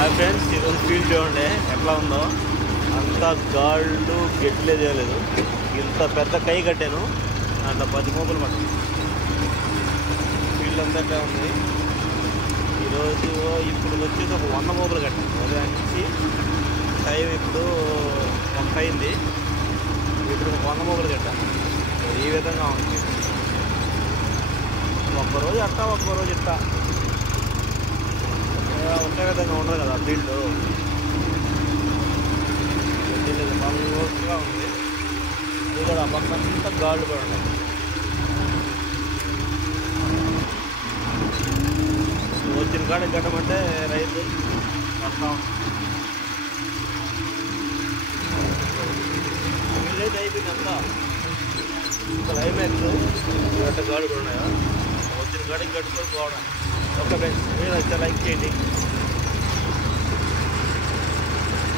Hi friends, ఈరోజు field చూడండి ఎట్లా ఉందో. అంతా గాళ్ళు గెట్లే చేయలేదు. ఇంత పెద్ద కై కట్టాను, దాంట్లో 10 మోపులు పట్టాను. ఫీల్డ్ అంతా ఎట్లా ఉంది. ఈరోజు ఇప్పుడు వచ్చేసి ఒక 100 మోపులు కట్టాను. ఉదయం నుంచి టైం ఇప్పుడు 1 అయింది. ఇప్పుడు 100 మోపులు కట్టాను. ఈ విధంగా ఉంది. ఒక్కరోజు అట్టా, ఒక్కరోజు ఇట్టా ఒకే విధంగా ఉండదు కదా ఫీల్డ్. బాగా ఉంది. అది కూడా పక్కంతా గాళ్ళు కూడా ఉన్నాయి. వచ్చిన కాడికి కట్టమంటే రైతు వస్తూ ఉంటుంది. వీళ్ళైతే అయిపోయింది అంతా. ఇంకా క్లైమాక్స్ గట్ట గాళ్ళు కూడా ఉన్నాయా, వచ్చిన కాడికి కట్టుకొని పోవడం. ఓకే ఫ్రెండ్స్, మీరు అయితే లైక్ చేయండి.